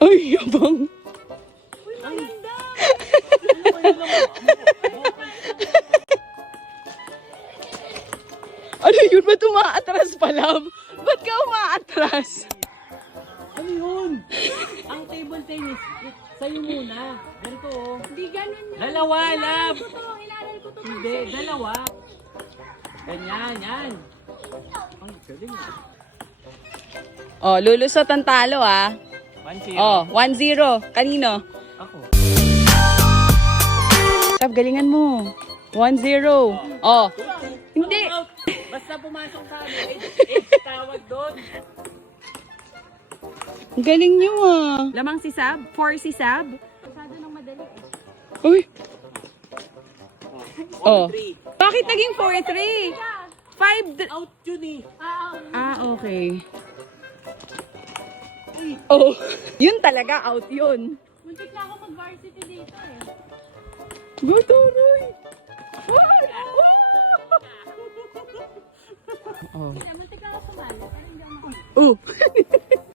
Ay, yabang. Uy, maganda! Ano yun? Ba't umaatras pa, love? Ba't ka umaatras? Ano yun? Ang table tennis, sa'yo muna. Ganito oh. Hindi ganun na. Dalawa, love! Ilalal ko to. Hindi, dalawa. Ganyan, yan. Ay, galing ah. Oh, lulusot ang talo, ah. 1-0. Oh, 1-0. Kanino? Ako. Sab, galingan mo. 1-0. Oh. Hindi. Out. Basta pumasok sa amin, tawag doon. Ang galing nyo, ah. Lamang si Sab? 4 si Sab? Masyado nang madali eh. Uy. Oh. 3. Bakit naging 4-3? 5... Out yun eh. Ah, okay. Oh. Yun talaga, out yun. Muntik na ako mag-varsity dito eh. Buturoy. Oh. Muntik na ako sumali. Pero hindi ako Oh.